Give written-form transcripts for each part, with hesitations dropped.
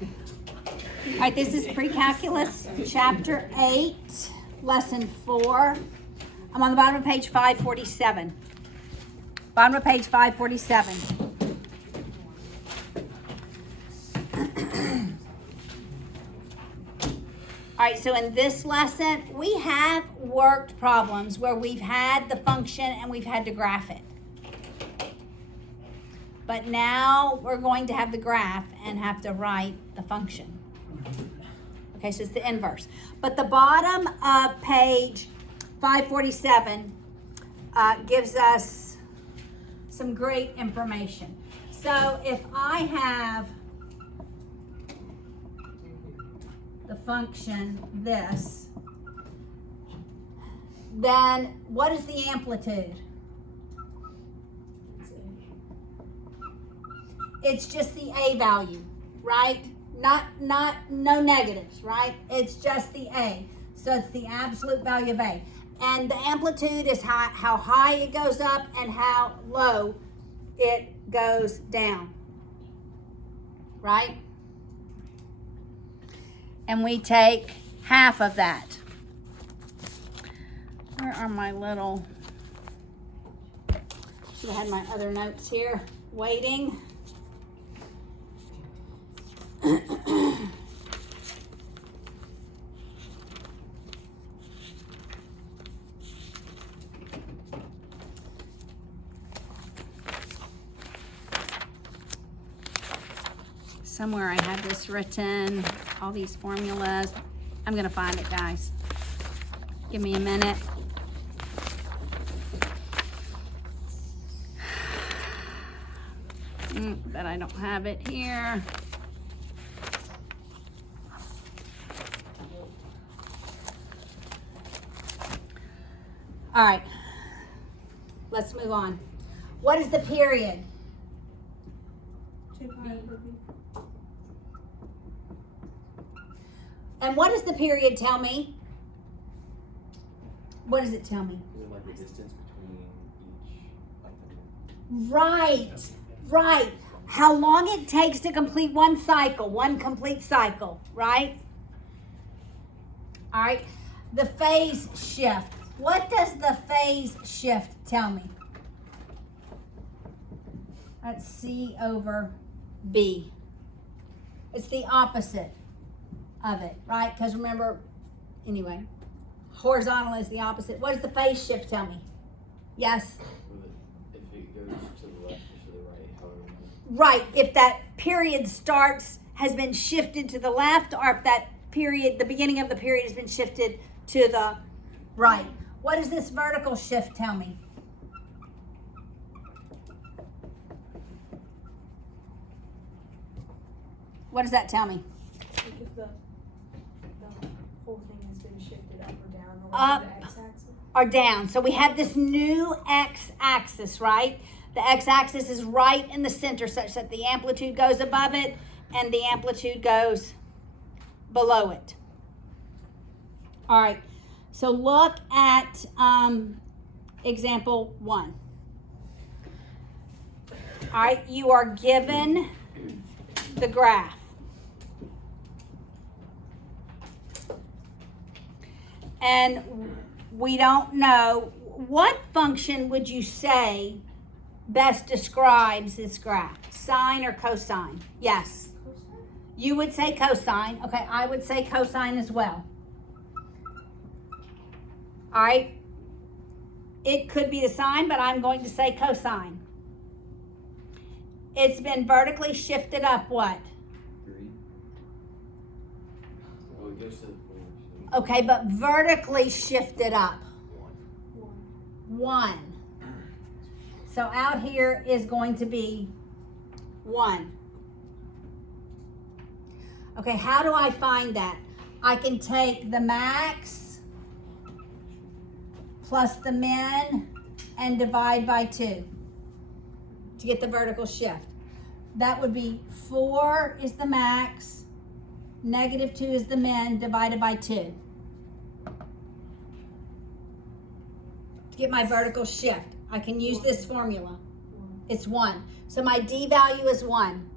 All right, this is Precalculus, Chapter 8, Lesson 4. I'm on the bottom of page 547. Bottom of page 547. All right, so in this lesson, we have worked problems where we've had the function and we've had to graph it. But now we're going to have the graph and have to write the function. Okay, so it's the inverse. But the bottom of page 547 gives us some great information. So if I have the function this, then what is the amplitude? It's just the A value, right? No negatives, right? It's just the A. So it's the absolute value of A. And the amplitude is how high it goes up and how low it goes down, right? And we take half of that. Where are my little, should have had my other notes here waiting. Somewhere I have this written, all these formulas. I'm gonna find it, guys. Give me a minute. But I don't have it here. All right, let's move on. What is the period? 2 pi over b. And what does the period tell me? What does it tell me? Is it like the distance between each? Right. How long it takes to complete one complete cycle, right? All right, the phase shift. What does the phase shift tell me? That's C over B. It's the opposite of it, right? Because remember, anyway, horizontal is the opposite. What does the phase shift tell me? Yes? If it goes to the left or to the right, however many. Right, if that period has been shifted to the left, or if that period, the beginning of the period has been shifted to the right. What does this vertical shift tell me? What does that tell me? Like if the whole thing has been shifted up or down Up. along the x-axis. Or down. So we have this new x-axis, right? The x-axis is right in the center such that the amplitude goes above it and the amplitude goes below it. All right, so look at example 1. All right, you are given the graph. And we don't know, what function would you say best describes this graph? Sine or cosine? Yes. Cosine? You would say cosine. Okay, I would say cosine as well. All right. It could be the sine, but I'm going to say cosine. It's been vertically shifted up what? 3. Oh, it goes to the 4. Okay, but vertically shifted up. 1. So out here is going to be 1. Okay, how do I find that? I can take the max plus the min and divide by 2 to get the vertical shift. That would be 4 is the max, -2 is the min, divided by 2. To get my vertical shift, I can use this formula. It's 1. So my D value is 1.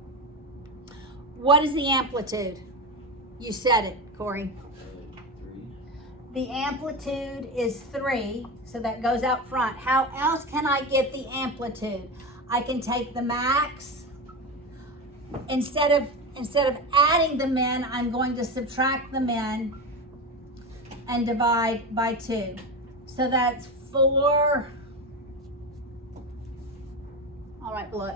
What is the amplitude? You said it, Corey. 3. The amplitude is 3, so that goes out front. How else can I get the amplitude? I can take the max. Instead of adding them in, I'm going to subtract them in and divide by 2. So that's 4. All right, look.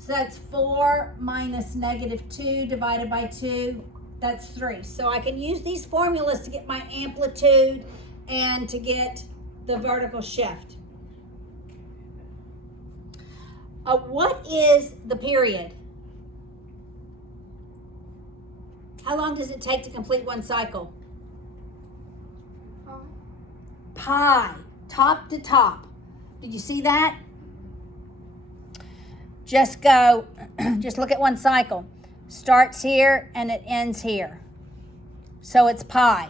So that's 4 minus -2 divided by 2. That's 3. So I can use these formulas to get my amplitude and to get the vertical shift. What is the period? How long does it take to complete one cycle? Pi, top to top. Did you see that? Just look at one cycle. Starts here and it ends here. So it's pi.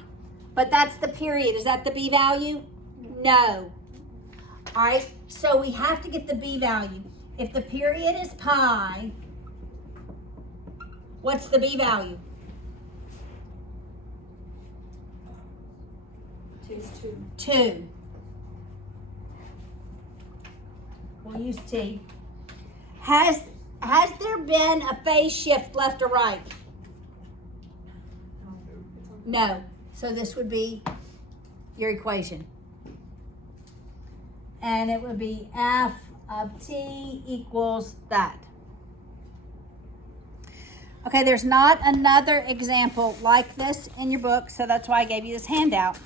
But that's the period. Is that the B value? No. All right, so we have to get the B value. If the period is pi, what's the B value? 2. We'll use T. Has there been a phase shift left or right? No. So this would be your equation. And it would be F of T equals that. Okay, there's not another example like this in your book, so that's why I gave you this handout.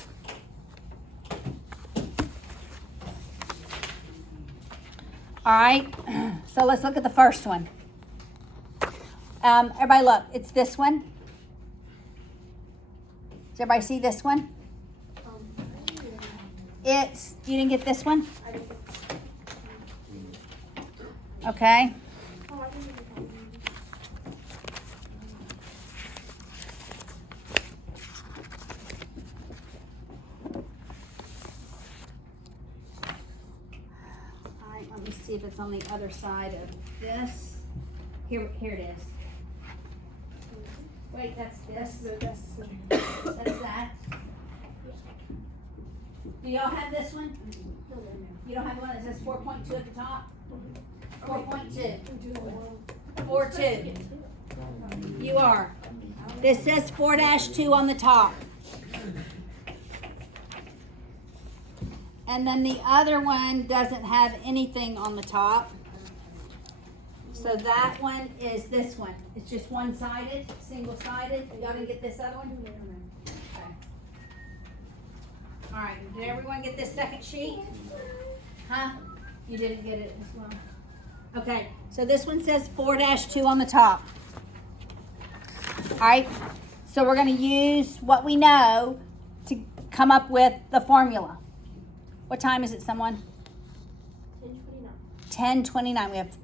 All right, so let's look at the first one. Everybody look, it's this one. Does everybody see this one? You didn't get this one? Okay. Let me see if it's on the other side of this. Here it is. Wait, that's this. That's that. Do y'all have this one? You don't have one that says 4.2 at the top? 4.2. 4.2. You are. This says 4-2 on the top. And then the other one doesn't have anything on the top. So that one is this one. It's just one-sided, single-sided. Y'all didn't get this other one? Okay. All right, did everyone get this second sheet? Huh? You didn't get it as well. Okay, so this one says 4-2 on the top. All right, so we're going to use what we know to come up with the formula. What time is it, someone? 10:29. We have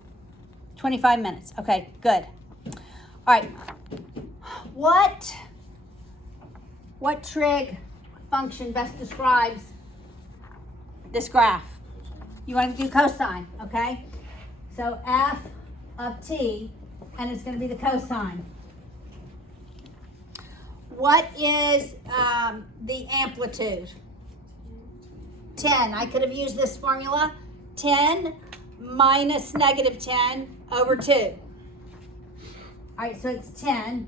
25 minutes. Okay, good. All right. What trig function best describes this graph? You want to do cosine, okay? So f of t, and it's going to be the cosine. What is the amplitude? 10. I could have used this formula. 10 minus -10 over 2. All right, so it's 10.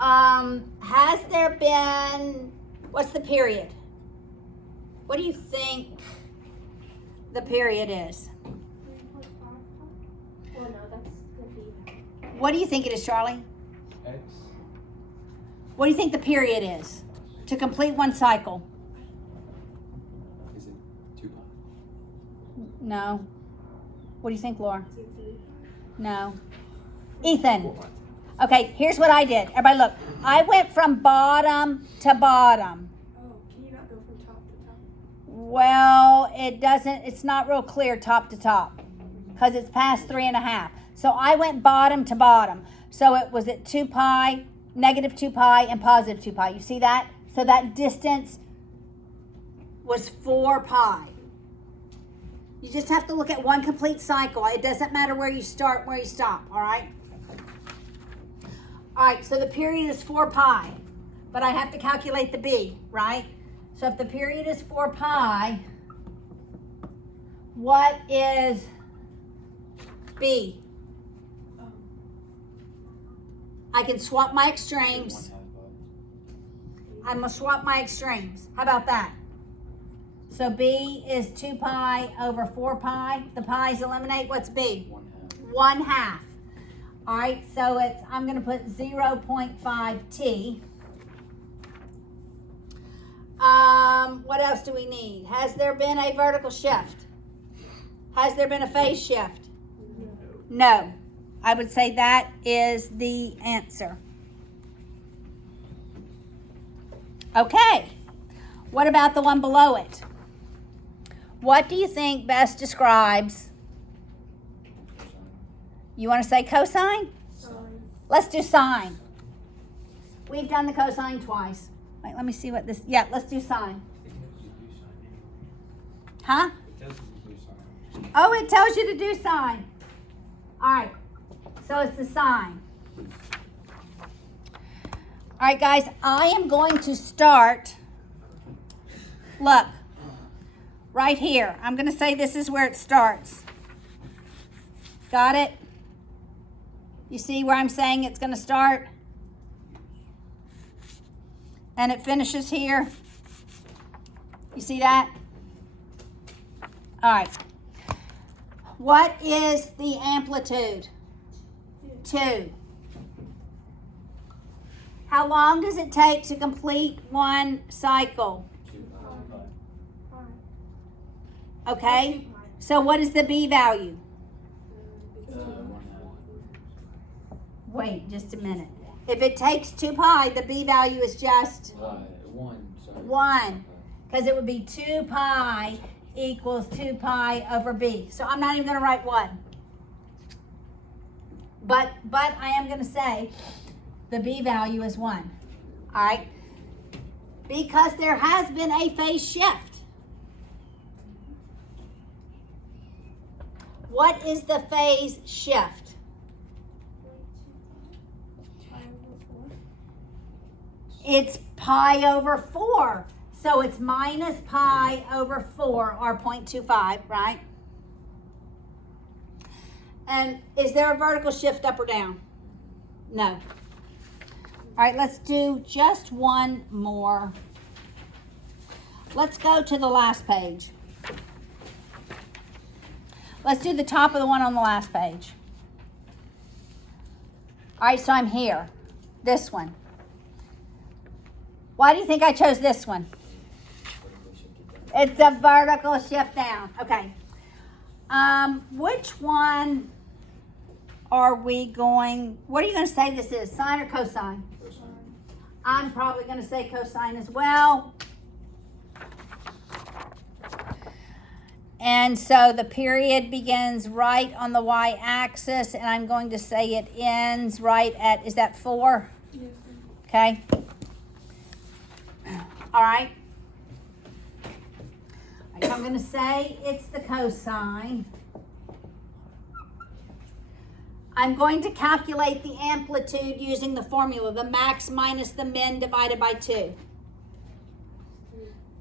Has there been, what's the period? What do you think the period is? 3.5. Well, no, that's going to be. What do you think it is, Charlie? X. What do you think the period is to complete one cycle? Is it 2 pi? No. What do you think, Laura? No. Ethan. Okay, here's what I did. Everybody look. I went from bottom to bottom. Oh, can you not go from top to top? Well, it's not real clear top to top because it's past 3.5. So I went bottom to bottom. So it was at 2 pi, -2 pi, and +2 pi. You see that? So that distance was 4 pi. You just have to look at one complete cycle. It doesn't matter where you start, where you stop, all right? right, so the period is 4 pi, but I have to calculate the b, right? So if the period is 4 pi, what is b? I can swap my extremes. I'm going to swap my extremes. How about that? So b is 2 pi over 4 pi. The pi's eliminate. What's b? 1/2. All right, so I'm going to put 0.5 t. What else do we need? Has there been a vertical shift? Has there been a phase shift? No. I would say that is the answer. Okay. What about the one below it? What do you think best describes? You want to say cosine? Let's do sine. We've done the cosine twice. Wait, let me see what this, yeah, let's do sine. Huh? Oh, it tells you to do sine. All right, so it's the sine. All right, guys, I am going to start, look, right here. I'm going to say this is where it starts. Got it? You see where I'm saying it's going to start? And it finishes here. You see that? All right. What is the amplitude? 2. How long does it take to complete one cycle? Okay. So what is the B value? Wait just a minute. If it takes 2 pi, the B value is just 1. Because it would be 2 pi equals 2 pi over B. So I'm not even going to write 1. But I am going to say the B value is 1. All right? Because there has been a phase shift. What is the phase shift? It's pi over 4. So it's minus pi over 4, or 0.25, right? And is there a vertical shift up or down? No. All right, let's do just one more. Let's go to the last page. Let's do the top of the one on the last page. All right, so I'm here. This one. Why do you think I chose this one? It's a vertical shift down. Okay. Which one are we going, what are you going to say this is? Sine or cosine? Cosine. I'm probably going to say cosine as well. And so the period begins right on the y-axis, and I'm going to say it ends right at, is that 4? Yes. Okay. All right. I'm going to say it's the cosine. I'm going to calculate the amplitude using the formula, the max minus the min divided by 2.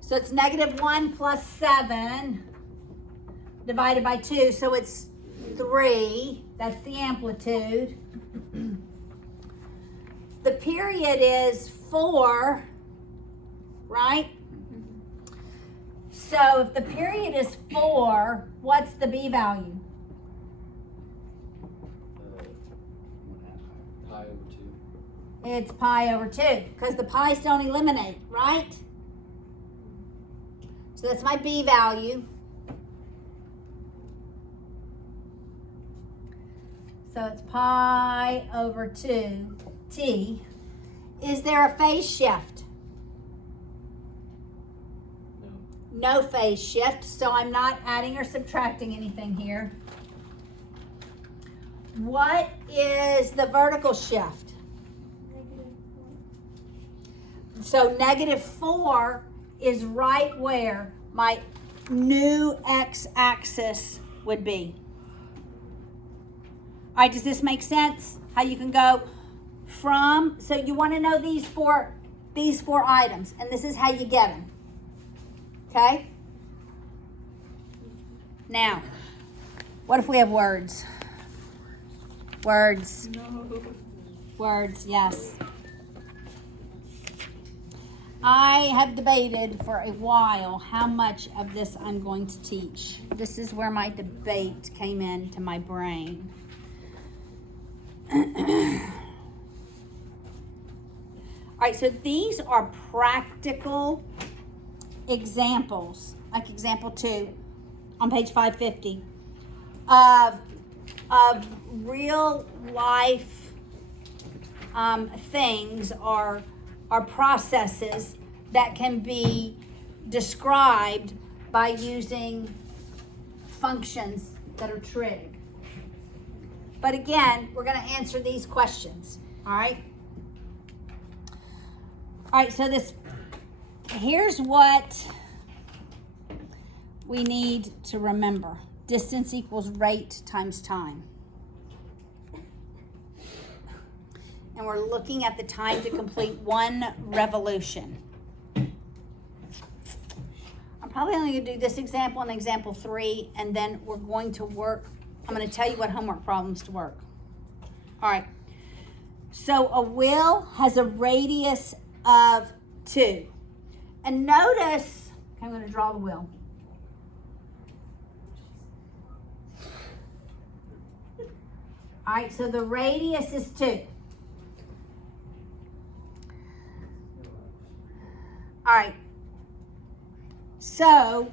So it's -1 plus 7 divided by 2, so it's 3. That's the amplitude. The period is 4, right? So if the period is 4, what's the B value? Pi over 2. It's pi over 2, because the pi's don't eliminate, right? So that's my B value. So it's pi over 2 t. Is there a phase shift? No phase shift, so I'm not adding or subtracting anything here. What is the vertical shift? So -4 is right where my new x-axis would be. All right, does this make sense? How you can go from, so you want to know these four items, and this is how you get them. Okay? Now, what if we have words? Words. No. Words, yes. I have debated for a while how much of this I'm going to teach. This is where my debate came into my brain. All right, so these are practical examples, like example 2 on page 550, of real life things or processes that can be described by using functions that are trig. But again, we're going to answer these questions, all right? All right, so here's what we need to remember. Distance equals rate times time. And we're looking at the time to complete one revolution. I'm probably only going to do this example and example 3, and then we're going to work. I'm going to tell you what homework problems to work. All right. So a wheel has a radius of 2. And notice, I'm going to draw the wheel. All right, so the radius is 2. All right. So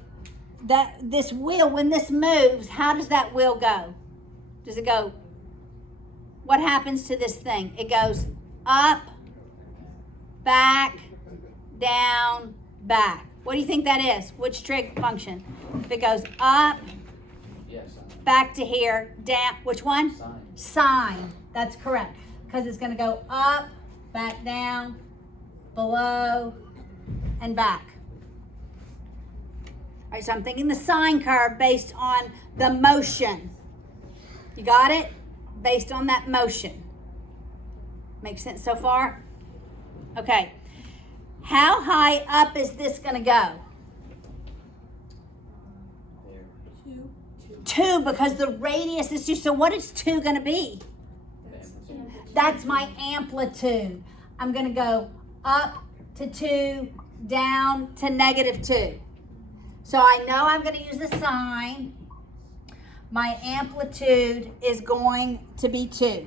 this wheel, when this moves, how does that wheel go? Does it go? What happens to this thing? It goes up, back, down, back. What do you think that is? Which trig function? If it goes up, Yes. back to here, down, which one? Sine. Sine. That's correct. Because it's going to go up, back down, below, and back. All right, so I'm thinking the sine curve based on the motion. You got it? Based on that motion. Make sense so far? Okay. How high up is this going to go? There. 2, because the radius is 2. So what is 2 going to be? That's my amplitude. I'm going to go up to 2, down to -2. So I know I'm going to use the sine. My amplitude is going to be 2.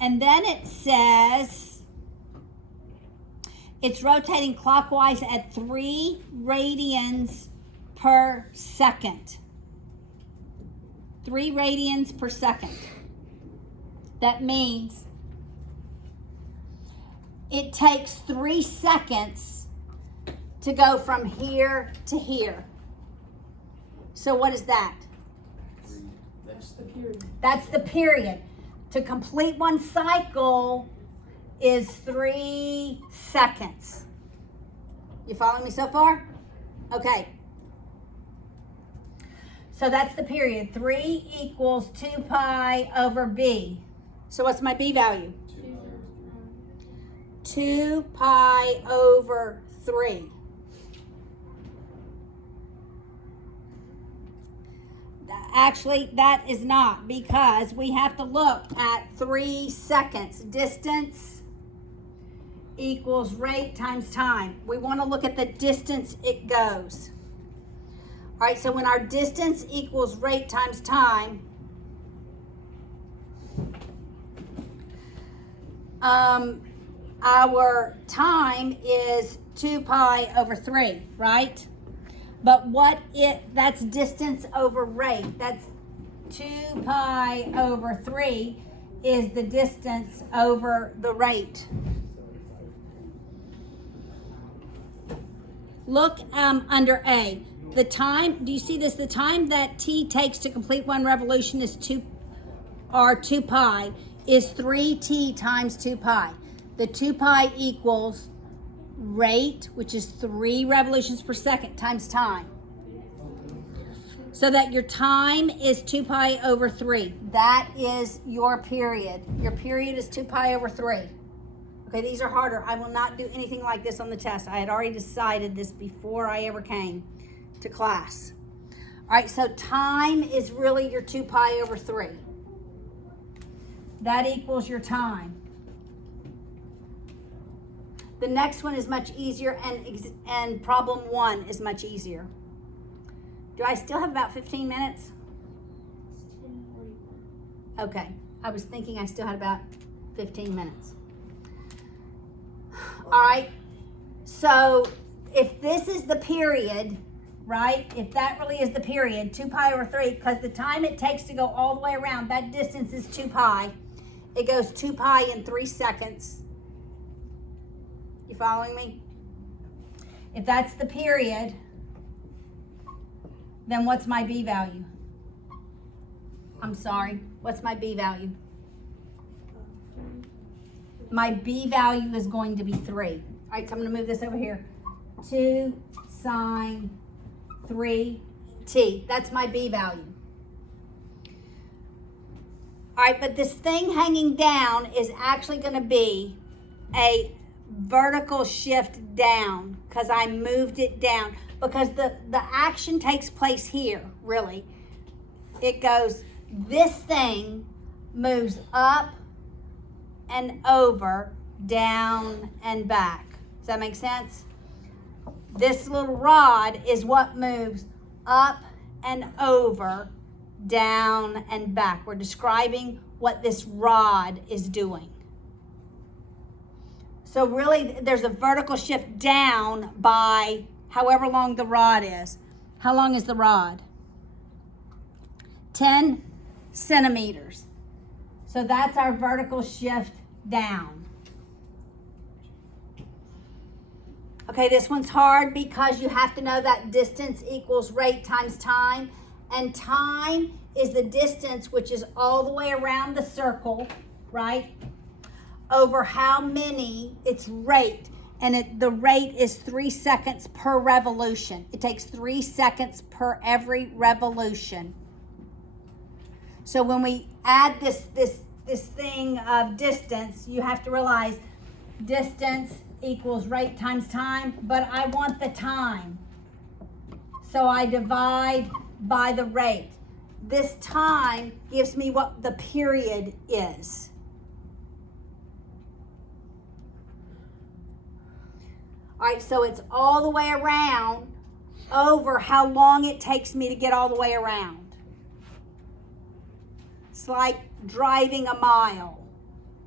And then it says it's rotating clockwise at 3 radians per second. 3 radians per second. That means it takes 3 seconds to go from here to here. So what is that? That's The period. That's the period. To complete one cycle is 3 seconds. You following me so far? Okay. So that's the period. 3 equals 2 pi over b. So what's my b value? 2 pi over 3. Actually, that is not, because we have to look at 3 seconds. Distance equals rate times time. We want to look at the distance it goes. All right, so when our distance equals rate times time, our time is 2 pi over 3, right? But that's distance over rate. That's 2 pi over 3 is the distance over the rate. Look under A. The time, do you see this? The time that t takes to complete one revolution is 2 pi, is 3t times 2 pi. The 2 pi equals rate, which is 3 revolutions per second, times time. So that your time is 2 pi over 3. That is your period. Your period is 2 pi over 3. Okay, these are harder. I will not do anything like this on the test. I had already decided this before I ever came to class. All right, so time is really your 2 pi over 3. That equals your time. The next one is much easier, and problem 1 is much easier. Do I still have about 15 minutes? It's 10:41. Okay, I was thinking I still had about 15 minutes. All right, so if this is the period, right, if that really is the period, 2 pi over 3, because the time it takes to go all the way around, that distance is 2 pi. It goes 2 pi in 3 seconds. You following me? If that's the period, then what's my B value? I'm sorry, what's my B value? My B value is going to be 3. All right, so I'm going to move this over here. 2 sine 3t. That's my B value. All right, but this thing hanging down is actually going to be a vertical shift down because I moved it down. Because the action takes place here, really. It goes, this thing moves up and over, down and back. Does that make sense? This little rod is what moves up and over, down and back. We're describing what this rod is doing. So really, there's a vertical shift down by however long the rod is. How long is the rod? 10 centimeters. So that's our vertical shift down. Okay, this one's hard because you have to know that distance equals rate times time. And time is the distance, which is all the way around the circle, right? Over how many, it's rate. And the rate is 3 seconds per revolution. It takes 3 seconds per every revolution. So when we add this thing of distance, you have to realize distance equals rate times time, but I want the time. So I divide by the rate. This time gives me what the period is. All right, so it's all the way around over how long it takes me to get all the way around. It's like driving a mile.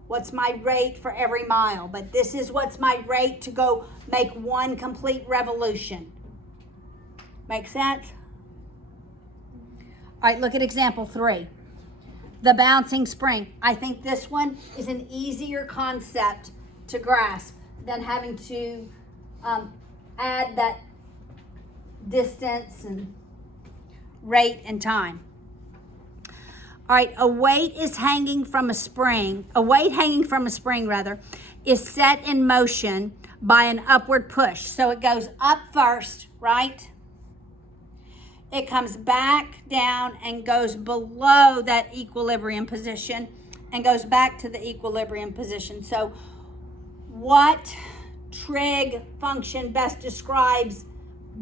What's my rate for every mile? But this is what's my rate to go make one complete revolution. Make sense? All right, look at example 3. The bouncing spring. I think this one is an easier concept to grasp than having to add that distance and rate and time. All right, a weight hanging from a spring is set in motion by an upward push. So it goes up first, right? It comes back down and goes below that equilibrium position and goes back to the equilibrium position. So what trig function best describes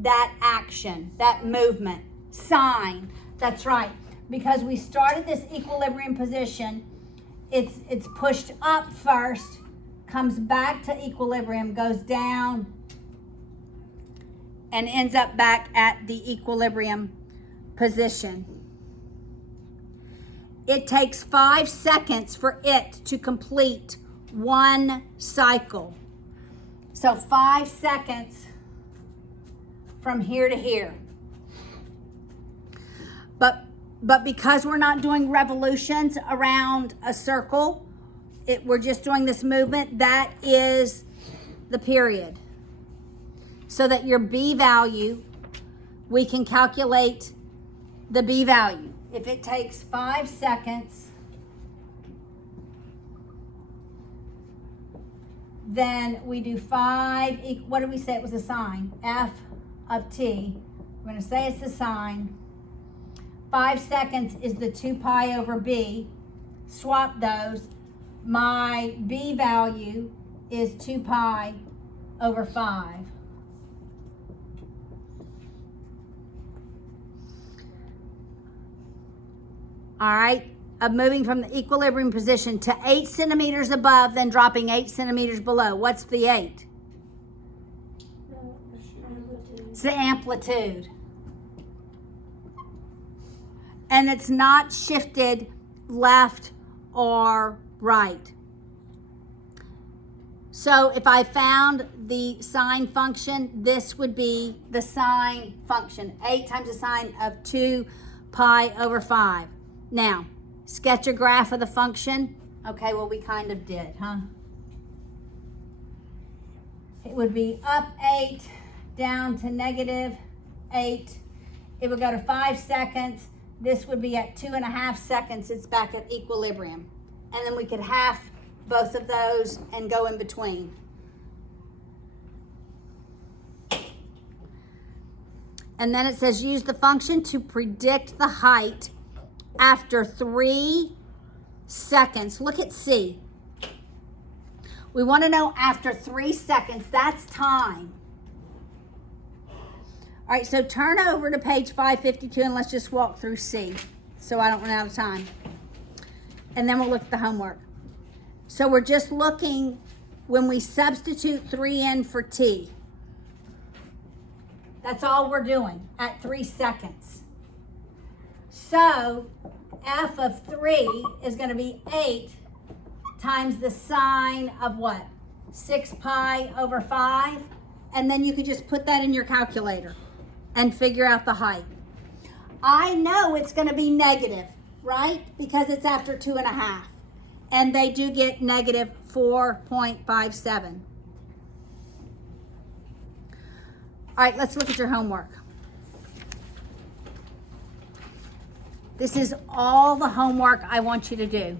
that action, that movement? Sine. That's right. Because we started this equilibrium position, it's pushed up first, comes back to equilibrium, goes down, and ends up back at the equilibrium position. It takes 5 seconds for it to complete one cycle. So 5 seconds from here to here. But because we're not doing revolutions around a circle, we're just doing this movement, that is the period. So that your B value, we can calculate the B value. If it takes 5 seconds, then we do 5, what did we say it was a sine? F of t. We're going to say it's a sine. 5 seconds is the 2 pi over b. Swap those. My b value is 2 pi over 5. All right, of moving from the equilibrium position to 8 centimeters above, then dropping 8 centimeters below. What's the 8? It's the amplitude. And it's not shifted left or right. So if I found the sine function, this would be the sine function. 8 times the sine of 2 pi over 5. Now, sketch a graph of the function. Okay, well, we kind of did, huh? It would be up 8, down to negative 8. It would go to 5 seconds. This would be at 2.5 seconds. It's back at equilibrium. And then we could half both of those and go in between. And then it says use the function to predict the height after 3 seconds. Look at C. We want to know after 3 seconds. That's time. All right, so turn over to page 552 and let's just walk through C so I don't run out of time. And then we'll look at the homework. So we're just looking when we substitute 3 in for T. That's all we're doing at 3 seconds. So f of 3 is going to be 8 times the sine of what? 6 pi over 5. And then you could just put that in your calculator and figure out the height. I know it's going to be negative, right? Because it's after 2.5. And they do get negative 4.57. All right, let's look at your homework. This is all the homework I want you to do.